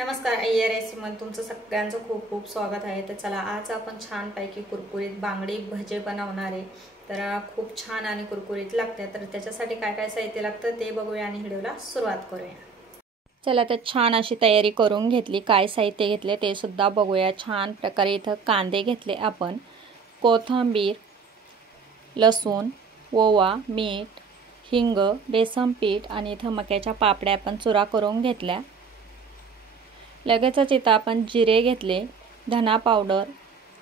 नमस्कार अय्यर रेसिपीमध्ये तुमचं सगळ्यांचं खूप खूप स्वागत आहे। तर चला आज आपण छानपैकी कुरकुरीत बांगडी भजे बनवणार आहे। तर खूप छान आणि कुरकुरीत लागते। तर त्याच्यासाठी काय काय साहित्य लागतं ते बघूया आणि व्हिडिओला सुरुवात करूया। चला तर छान अशी तयारी करून घेतली। काय साहित्य घेतले ते सुद्धा बघूया। छान प्रकारे इथं कांदे घेतले आपण, कोथिंबीर, लसूण, ओवा, मीठ, हिंग, बेसन पीठ आणि इथं मक्याच्या पापड्या आपण चुरा करून घेतल्या। लगेचच इथं आपण जिरे घेतले, धना पावडर,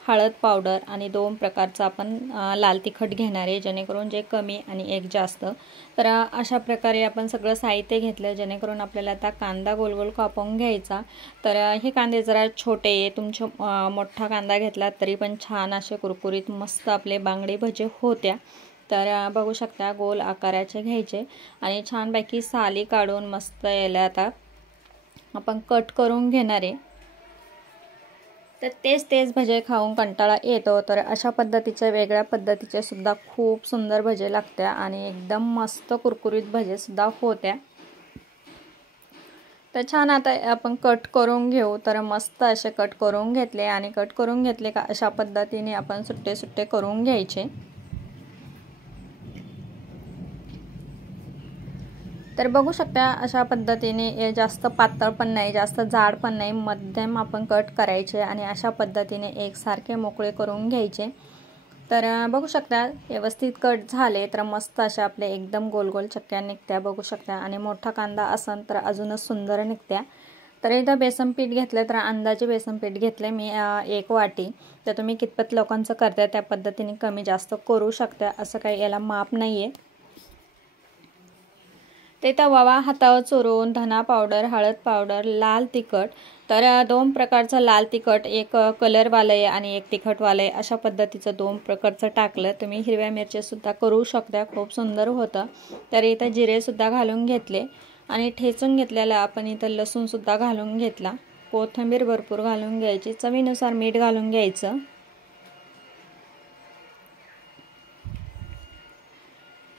हळद पावडर आणि 2 प्रकारचा आपण लाल तिखट घेणार आहे, जेणेकरून जे कमी आणि एक जास्त। तर अशा प्रकारे आपण सगळं साहित्य घेतलं, जेणेकरून आपल्याला आता कांदा गोल गोल कापून घ्यायचा। तर हे कांदे जरा छोटे आहे, तुमचा मोठा कांदा घेतला तरी पण छान असे कुरकुरीत मस्त आपले बांगडे भजे होत्या। तर बघू शकता गोल आकाराचे घ्यायचे आणि छानपैकी साली काढून मस्त याला आता आपण कट करून घेणार आहे। तर तेच भजे खाऊन कंटाळा येतो, तर अशा पद्धतीचे वेगळ्या पद्धतीचे सुद्धा खूप सुंदर भजे लागत्या आणि एकदम मस्त कुरकुरीत भजे सुद्धा होत्या। तर छान आता आपण कट करून घेऊ। तर मस्त असे कट करून घेतले आणि कट करून घेतले का अशा पद्धतीने आपण सुट्टे सुट्टे करून घ्यायचे। तर बघू शकता अशा पद्धतीने जास्त पातळ पण नाही, जास्त जाड पण नाही, मध्यम आपण कट करायचे आणि अशा पद्धतीने एकसारखे मोकळे करून घ्यायचे। तर बघू शकता व्यवस्थित कट झाले तर मस्त अशा आपले एकदम गोल गोल चक्क्या निघत्या बघू शकता। आणि मोठा कांदा असन तर अजूनच सुंदर निघत्या। तर इथं बेसन पीठ घेतलं तर अंदाजे बेसन पीठ घेतले मी 1 वाटी। तर तुम्ही कितपत लोकांचं करता त्या पद्धतीने कमी जास्त करू शकता, असं काही याला माप नाहीये। ते तवा हातावर चोरून धना पावडर, हळद पावडर, लाल तिखट, तर 2 प्रकारचं लाल तिखट, एक कलरवाले आणि एक तिखटवाले, अशा पद्धतीचं 2 प्रकारचं टाकलं। तुम्ही हिरव्या मिरच्या सुद्धा करू शकता, खूप सुंदर होतं। तर इथं जिरे सुद्धा घालून घेतले आणि ठेचून घेतलेला आपण इथं लसूण सुद्धा घालून घेतला। कोथिंबीर भरपूर घालून घ्यायची, चवीनुसार मीठ घालून घ्यायचं।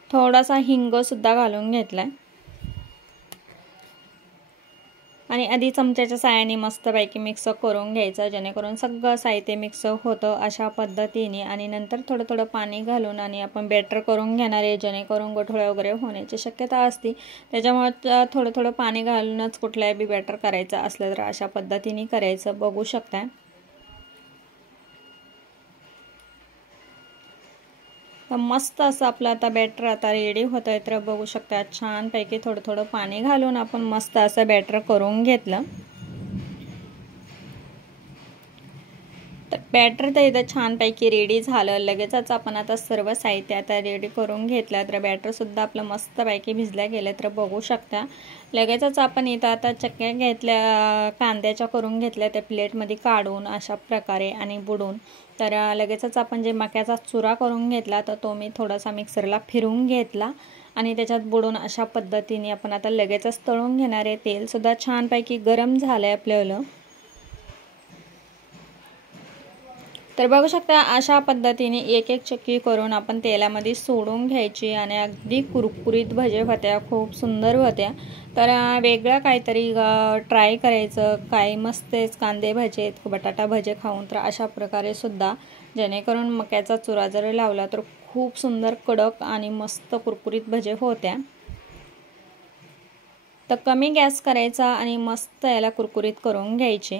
थोडासा हिंग सुद्धा घालून घेतलाय आणि आधी चमच्याच्या साहाय्याने मस्तपैकी मिक्स करून घ्यायचं, जेणेकरून सगळं साहित्य मिक्स होतं अशा पद्धतीने। आणि नंतर थोडं थोडं पाणी घालून आणि आपण बॅटर करून घेणार आहे, जेणेकरून गोठळे वगैरे होण्याची शक्यता असते। त्याच्यामुळे थोडं थोडं पाणी घालूनच कुठलाही बी बॅटर करायचं असलं तर अशा पद्धतीने करायचं बघू शकता। तर मस्त असं आपलं आता बॅटर आता रेडी होतं आहे। तर बघू शकता छानपैकी थोडं थोडं पाणी घालून आपण मस्त असं बॅटर करून घेतलं। तर बॅटर तर इथं छानपैकी रेडी झालं। लगेचच आपण आता सर्व साहित्य आता रेडी करून घेतलं। तर बॅटर सुद्धा आपलं मस्तपैकी भिजलं गेलं। तर बघू शकता लगेचच आपण इथं आता चक्क्या घेतल्या कांद्याच्या करून घेतल्या, त्या प्लेटमध्ये काढून अशा प्रकारे आणि बुडून। तर लगेचच आपण जे मक्याचा चुरा करून घेतला तर तो मी थोडासा मिक्सरला फिरवून घेतला आणि त्याच्यात बुडून अशा पद्धतीने आपण आता लगेचच तळून घेणार आहे। तेल सुद्धा छानपैकी गरम झालंय आपल्याला। तर बघू शकता अशा पद्धतीने एक एक चक्की करून आपण तेलामध्ये सोडून घ्यायची आणि अगदी कुरकुरीत भजे होत्या, खूप सुंदर होत्या। तर वेगळं काहीतरी ट्राय करायचं, काही मस्तच कांदे भजे, बटाटा भजे खाऊन तर अशा प्रकारे सुद्धा, जेणेकरून मक्याचा चुरा जर लावला तर खूप सुंदर कडक आणि मस्त कुरकुरीत भजे होत्या। तर कमी गॅस करायचा आणि मस्त याला कुरकुरीत करून घ्यायचे।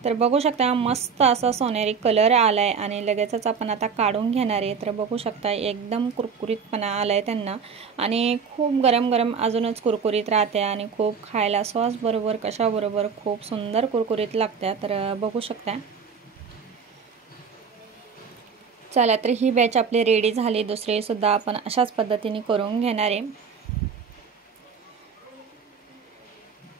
तर बघू शकता मस्त असा सोनेरी कलर आलाय आणि लगेचच आपण आता काढून घेणार आहे। तर बघू शकता एकदम कुरकुरीतपणा आलाय त्यांना आणि खूप गरम गरम अजूनच कुरकुरीत राहते आणि खूप खायला सॉस बरोबर कशाबरोबर खूप सुंदर कुरकुरीत लागते। तर बघू शकता। चला तर ही बॅच आपली रेडी झाली। दुसरी सुद्धा आपण अशाच पद्धतीने करून घेणार आहे।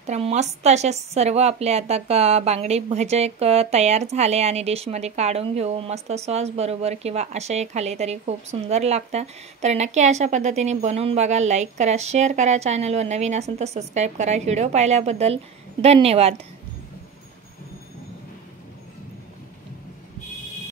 तर मस्त असे सर्व आपले आता बांगडी भजे तयार झाले आणि डिशमध्ये काढून घेऊ मस्त सॉस बरोबर किंवा असे खाले तरी खूप सुंदर लागतात। तर नक्की अशा पद्धतीने बनवून बघा, लाईक करा, शेअर करा, चॅनलवर नवीन असेल तर सबस्क्राईब करा। व्हिडिओ पाहिल्याबद्दल धन्यवाद।